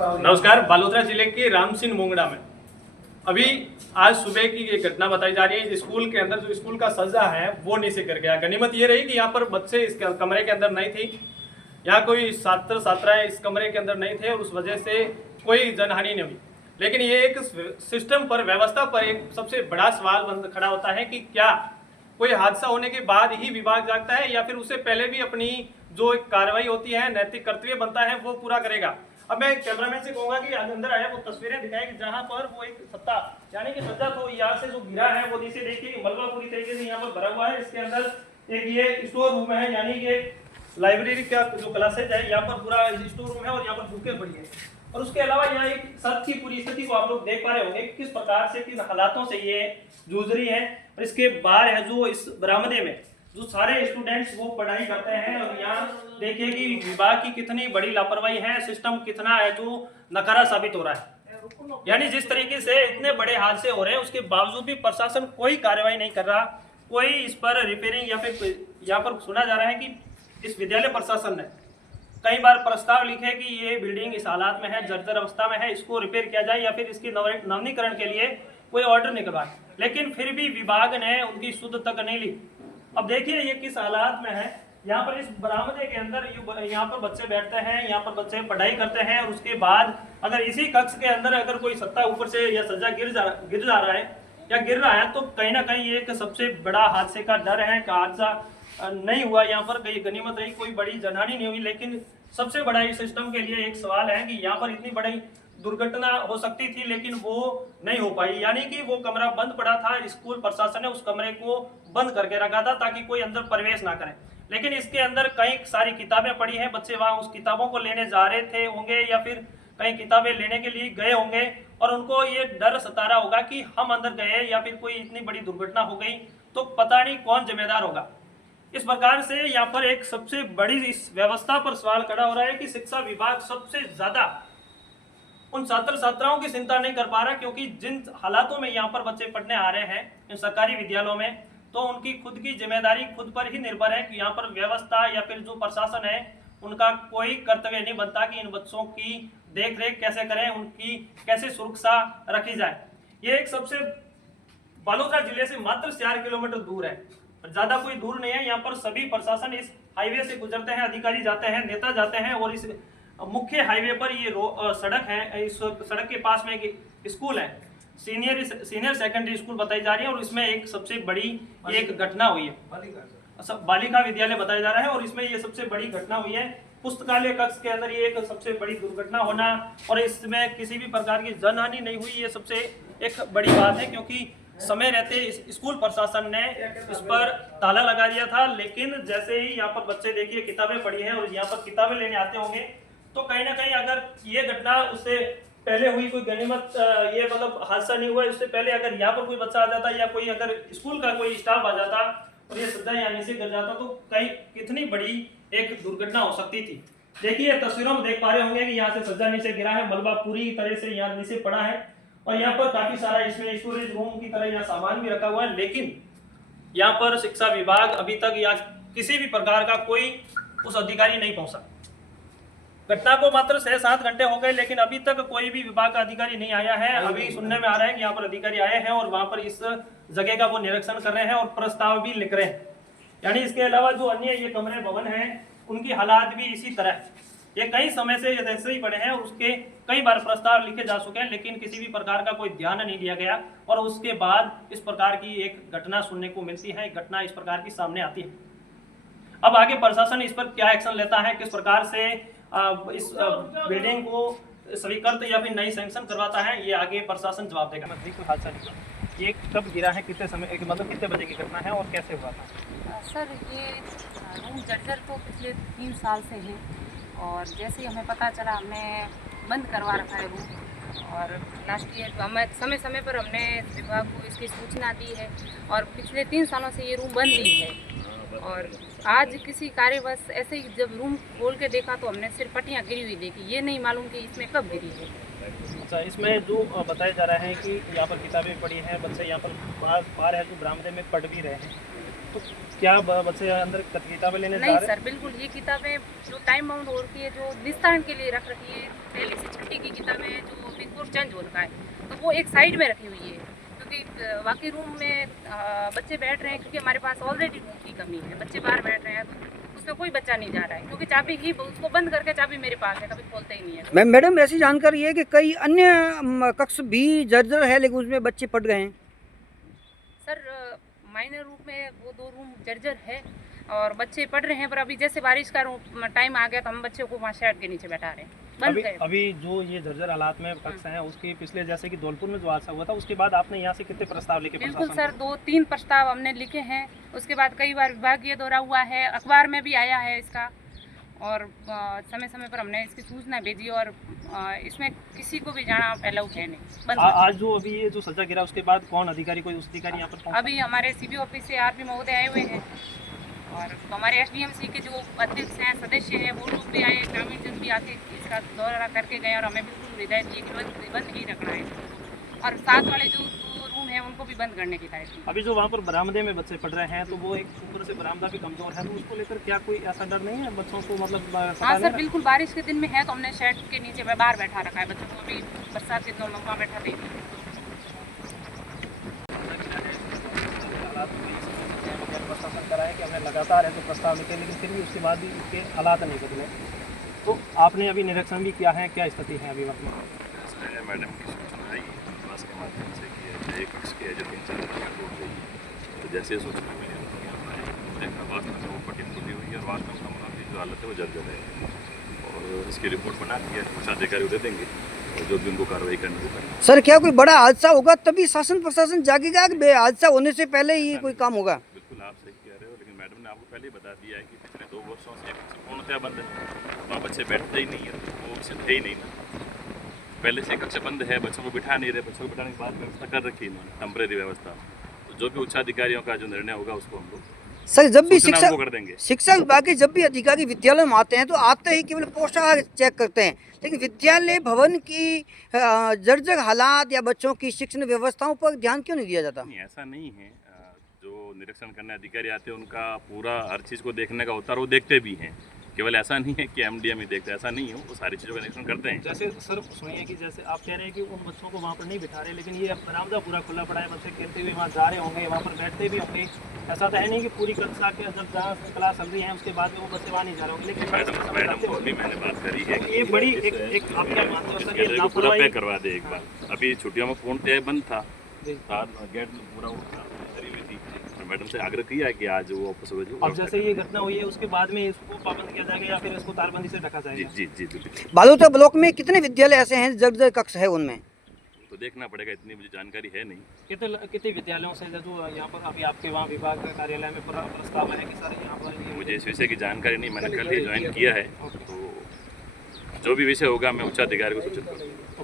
नमस्कार। बालोतरा जिले के रामसिंह मोंगड़ा में अभी आज सुबह की ये घटना बताई जा रही है। स्कूल के अंदर जो स्कूल का सजा है वो नीचे कर गया। गनीमत ये रही कि यहाँ पर बच्चे इस कमरे के अंदर नहीं थी, यहाँ कोई छात्र छात्राएं इस कमरे के अंदर नहीं थे और उस वजह से कोई जनहानि नहीं हुई। लेकिन ये एक सिस्टम पर, व्यवस्था पर एक सबसे बड़ा सवाल बन खड़ा होता है कि क्या कोई हादसा होने के बाद ही विभाग जागता है या फिर उससे पहले भी अपनी जो कार्रवाई होती है, नैतिक कर्तव्य बनता है, वो पूरा करेगा। अब मैं कैमरामैन से कहूंगा कि अंदर आया वो तस्वीरें दिखाए कि जहां पर वो एक सत्ता यानी कि सज्जा तो यहाँ से जो गिरा है वो नीचे देखिए मलबा पूरी तरीके से यहाँ पर भरा हुआ है। इसके अंदर एक ये स्टोर रूम है, यानी कि लाइब्रेरी का जो क्लासेज है, यहाँ पर पूरा स्टोर रूम है और यहाँ पर बुकें पड़ी है। और उसके अलावा यहाँ एक सड़क की पूरी स्थिति को आप लोग देख पा रहे होंगे किस प्रकार से, किस हालातों से ये जूझ रही है। और इसके बाहर है जो इस बरामदे में जो सारे स्टूडेंट्स वो पढ़ाई करते हैं। और यहाँ देखिए कि विभाग की कितनी बड़ी लापरवाही है, सिस्टम कितना है जो नकारा साबित हो रहा है। यानी जिस तरीके से इतने बड़े हादसे हो रहे हैं उसके बावजूद भी प्रशासन कोई कार्रवाई नहीं कर रहा, कोई इस पर रिपेयरिंग या फिर यहाँ पर सुना जा रहा है कि इस विद्यालय प्रशासन ने कई बार प्रस्ताव लिखे कि ये बिल्डिंग इस हालात में है, जर्जर अवस्था में है, इसको रिपेयर किया जाए या फिर इसके नवीनीकरण के लिए कोई ऑर्डर निकलवाए, लेकिन फिर भी विभाग ने उनकी सुध तक नहीं ली। अब देखिए ये किस हालात में है। यहाँ पर इस बरामदे के अंदर यहाँ पर बच्चे बैठते हैं, यहाँ पर बच्चे पढ़ाई करते हैं और उसके बाद अगर इसी कक्ष के अंदर अगर कोई सत्ता ऊपर से या सज्जा गिर जा रहा है या गिर रहा है तो कहीं ना कहीं एक सबसे बड़ा हादसे का डर है कि हादसा नहीं हुआ। यहाँ पर गनीमत रही, कोई बड़ी जनहानि नहीं हुई, लेकिन सबसे बड़ा इस सिस्टम के लिए एक सवाल है कि यहाँ पर इतनी बड़ी दुर्घटना हो सकती थी लेकिन वो नहीं हो पाई। यानी कि वो कमरा बंद पड़ा था, स्कूल प्रशासन ने उस कमरे को बंद करके रखा था ताकि कोई अंदर प्रवेश ना करे। लेकिन इसके अंदर कई सारी किताबें पड़ी हैं, बच्चे वहां उस किताबों को लेने जा रहे थे होंगे या फिर कई किताबें लेने के लिए गए होंगे और उनको ये डर सता रहा होगा कि हम अंदर गए या फिर कोई इतनी बड़ी दुर्घटना हो गई तो पता नहीं कौन जिम्मेदार होगा। इस प्रकार से यहाँ पर एक सबसे बड़ी इस व्यवस्था पर सवाल खड़ा हो रहा है कि शिक्षा विभाग सबसे ज्यादा उन छात्र छात्राओं की चिंता नहीं कर पा रहा, क्योंकि जिन हालातों में यहाँ पर बच्चे पढ़ने आ रहे हैं इन सरकारी विद्यालयों में, तो उनकी खुद की जिम्मेदारी खुद पर ही निर्भर है कि यहाँ पर व्यवस्था या फिर जो प्रशासन है उनका कोई कर्तव्य नहीं बनता कि इन बच्चों की देख रेख कैसे करें, उनकी कैसे सुरक्षा रखी जाए। ये एक सबसे बालोतरा जिले से मात्र 4 किलोमीटर दूर है, ज्यादा कोई दूर नहीं है। यहाँ पर सभी प्रशासन इस हाईवे से गुजरते हैं, अधिकारी जाते हैं, नेता जाते हैं और इस मुख्य हाईवे पर ये सड़क है। इस सड़क के पास में एक स्कूल है, सीनियर सेकेंडरी स्कूल बताई जा रही है और इसमें एक सबसे बड़ी एक घटना हुई है, बालिका विद्यालय बताया जा रहा है और इसमें ये सबसे बड़ी घटना हुई है। पुस्तकालय कक्ष के अंदर ये एक सबसे बड़ी दुर्घटना होना और इसमें किसी भी प्रकार की जनहानि नहीं हुई, ये सबसे एक बड़ी बात है, क्योंकि समय रहते स्कूल प्रशासन ने इस पर ताला लगा दिया था। लेकिन जैसे ही यहाँ पर बच्चे देखिए किताबें पढ़ी हैं और यहाँ पर किताबें लेने आते होंगे तो कहीं ना कहीं अगर ये घटना उससे पहले हुई, कोई गनीमत ये मतलब हादसा नहीं हुआ, उससे पहले अगर यहाँ पर कोई बच्चा आ जाता या कोई अगर स्कूल का कोई स्टाफ आ जाता और ये सज्जा यहाँ नीचे गिर जाता तो कहीं कितनी बड़ी एक दुर्घटना हो सकती थी। देखिए तस्वीरों में देख पा रहे होंगे कि यहाँ से सज्जा नीचे गिरा है, मलबा पूरी तरह से यहाँ नीचे पड़ा है और यहाँ पर काफी सारा इसमें स्टोरेज रूम की तरह यहाँ सामान भी रखा हुआ है। लेकिन यहाँ पर शिक्षा विभाग अभी तक या किसी भी प्रकार का कोई उस अधिकारी नहीं पहुंचा। घटना को मात्र 6-7 घंटे हो गए लेकिन अभी तक कोई भी विभाग का अधिकारी नहीं आया है। अभी सुनने में आ रहा है कि यहाँ पर अधिकारी आए हैं और वहां पर इस जगह का वो निरीक्षण कर रहे हैं और प्रस्ताव भी लिख रहे हैं। यानी इसके अलावा जो अन्य ये कमरे भवन हैं उनकी हालात भी इसी तरह है, ये कई समय से ऐसे ही पड़े हैं और उसके कई बार प्रस्ताव लिखे जा चुके हैं लेकिन किसी भी प्रकार का कोई ध्यान नहीं दिया गया और उसके बाद इस प्रकार की एक घटना सुनने को मिलती है, घटना इस प्रकार की सामने आती है। अब आगे प्रशासन इस पर क्या एक्शन लेता है, किस प्रकार से इस बिल्डिंग को स्वीकृत या फिर नई सैंक्शन करवाता है, ये आगे प्रशासन जवाब देगा। कोई हादसा नहीं हुआ, ये कब गिरा है, कितने समय मतलब कितने बजे की घटना है और कैसे हुआ था? सर ये रूम जर्जर तो पिछले 3 साल से है और जैसे ही हमें पता चला हमने बंद करवा रखा है रूम और लास्ट ईयर हमें समय समय पर हमने विभाग को इसकी सूचना दी है और पिछले 3 सालों से ये रूम बंद ही है। और आज किसी कार्यवश ऐसे ही जब रूम खोल के देखा तो हमने सिर्फ पट्टियाँ गिरी हुई देखी, ये नहीं मालूम कि इसमें कब गिरी है। अच्छा, इसमें जो बताया जा रहा है कि यहाँ पर किताबें पढ़ी हैं, बच्चे यहाँ पर बाहर है जो बरामदे में पढ़ भी रहे हैं, तो क्या बच्चे अंदर किताबें लेने जा नहीं रहे हैं? सर, बिल्कुल ये किताबें जो टाइम बाउंड हो रखी है, जो निस्तारण के लिए रख रखी है, पहली से छठी की किताबें जो बिफोर चेंज हो रखा है, तो वो एक साइड में रखी हुई है। क्योंकि बाकी रूम में बच्चे बैठ रहे हैं, क्योंकि हमारे पास ऑलरेडी रूम की कमी है, बच्चे बाहर बैठ रहे हैं, तो उसमें कोई बच्चा नहीं जा रहा है, क्योंकि चाबी ही उसको बंद करके चाबी मेरे पास है, कभी खोलते ही नहीं है। मैडम ऐसी जानकारी है कि कई अन्य कक्ष भी जर्जर है लेकिन उसमें बच्चे पढ़ गए हैं। सर माइनर रूप में वो 2 रूम जर्जर है और बच्चे पढ़ रहे हैं, पर अभी जैसे बारिश का टाइम आ गया तो हम बच्चों को वहाँ शेड के नीचे बैठा रहे हैं, बंद अभी है। अभी जो ये जर्जर हालात में कक्ष हैं, उसके पिछले जैसे कि धौलपुर में जो हादसा हुआ था, उसके बाद आपने यहाँ से कितने प्रस्ताव लेके बिल्कुल प्रशासन सर, 2-3 प्रस्ताव हमने लिखे हैं, उसके बाद कई बार विभागीय दौरा हुआ है, अखबार में भी आया है इसका, और समय समय पर हमने इसकी सूचना भेजी, और इसमें किसी को भी जाना अलाउड है नहीं, बंद है। आज जो अभी ये जो सजा गिरा उसके बाद कौन अधिकारी, कोई उस अधिकारी यहाँ पर पहुंचा? अभी हमारे सीबी ऑफिस से आरपी महोदय आए हुए हैं, और हमारे एसडीएमसी के जो अध्यक्ष हैं, सदस्य हैं, वो लोग भी आए, ग्रामीण जन भी आके इसका दौरा करके गए, और हमें बिल्कुल हिदायत दी कि बंद ही रखना है, और साथ वाले जो रूम है उनको भी बंद करने की हिदायत दी। अभी जो वहाँ पर बरामदे में बच्चे पढ़ रहे हैं, तो वो एक ऊपर से बरामदा भी कमजोर है, तो उसको लेकर क्या कोई ऐसा डर नहीं है बच्चों को, मतलब हाँ सताने सर, का? बिल्कुल बारिश के दिन में है, तो हमने शेड के नीचे बाहर बैठा रखा है बच्चों को, अभी बरसात के दिनों में वहाँ बैठा देंगे। हालात में प्रशासन कराए कि हमने लगातार है तो प्रस्ताव लिखे, लेकिन फिर भी उसके बाद भी उसके हालात नहीं बदले। तो आपने अभी निरीक्षण भी किया है, क्या स्थिति है अभी वर्तमान? ऐसा है, मैडम की सूचना आई विकास के माध्यम से कि एक कक्ष के जो 3-4 लड़कियाँ टूट गई, तो जैसे सूचना मिली तो यहाँ आए, देखा वास्तव में वो पट्टी टूटी हुई है, और वास्तव में हमारी जो हालत है वो जर्जर है, और इसकी रिपोर्ट बना दी है, कुछ अधिकारी दे देंगे, और जो भी उनको कार्रवाई करनी वो करेंगे। सर क्या कोई बड़ा हादसा होगा तभी शासन प्रशासन जागेगा कि हादसा होने से पहले ही कोई काम होगा? बिल्कुल आप सही कह रहे हो, लेकिन मैडम ने आपको पहले ही बता दिया है कि पिछले 2 वर्षों से पूर्णतया बंद है, वहाँ बच्चे बैठते ही नहीं है, तो वो सिद्ध ही नहीं ना, पहले से कक्षा बंद है, बच्चों को बिठा नहीं रहे, बच्चों को बिठाने के बाद व्यवस्था कर रखी है इन्होंने, टेम्परेरी व्यवस्था, तो जो भी उच्चाधिकारियों का जो निर्णय होगा उसको हम लोग सर जब भी सूचना उनको कर देंगे। शिक्षा विभाग के जब भी अधिकारी विद्यालय में आते हैं तो आते ही केवल पोशाक चेक करते हैं, लेकिन विद्यालय भवन की जर्जर हालात या बच्चों की शिक्षण व्यवस्थाओं पर ध्यान क्यों नहीं दिया जाता? नहीं, ऐसा नहीं है, जो निरीक्षण करने अधिकारी आते हैं उनका पूरा हर चीज़ को देखने का होता है, और वो देखते भी हैं, केवल ऐसा नहीं है कि एमडीएम ही देखते हैं, ऐसा नहीं है, वो सारी चीज़ों का निरीक्षण करते हैं। जैसे सर सुनिए कि जैसे आप कह रहे हैं कि उन बच्चों को वहाँ पर नहीं बिठा रहे, लेकिन ये बरामदा पूरा खुला पड़ा है, बच्चे खेलते हुए वहाँ जा रहे होंगे, वहाँ पर बैठते भी होंगे, ऐसा तो है नहीं कि पूरी कक्षा के जब जहाँ क्लास चल रही है उसके बाद में वो बच्चे वहाँ नहीं जा रहे होंगे, लेकिन मैडम को अभी मैंने बात करी है कि ये बड़ी एक आप क्या मानते हो सर, ये गैलरी को पूरा लापरवाही? पैक करवा दे एक बार, अभी छुट्टियों में पूर्णतः बंद था, गेट में पूरा करी हुई थी, और मैडम से आग्रह किया है कि आज वो वापस हो जाए। अब जैसे ये घटना हुई है उसके बाद में इसको पाबंद किया जाएगा या फिर इसको तारबंदी से ढका जी जाएगा? जी जी बिल्कुल, बालोतरा ब्लॉक में कितने विद्यालय ऐसे हैं जर्जर कक्ष है उनमें? तो देखना पड़ेगा, इतनी मुझे जानकारी है नहीं। कितने विद्यालयों से जो यहाँ पर अभी आपके वहाँ विभाग का कार्यालय में प्रस्ताव है कि सर यहाँ पर मुझे इस विषय की जानकारी नहीं, मैंने कल ही ज्वाइन किया है, तो जो भी विषय होगा मैं उच्चाधिकारी को सूचित करूँगा।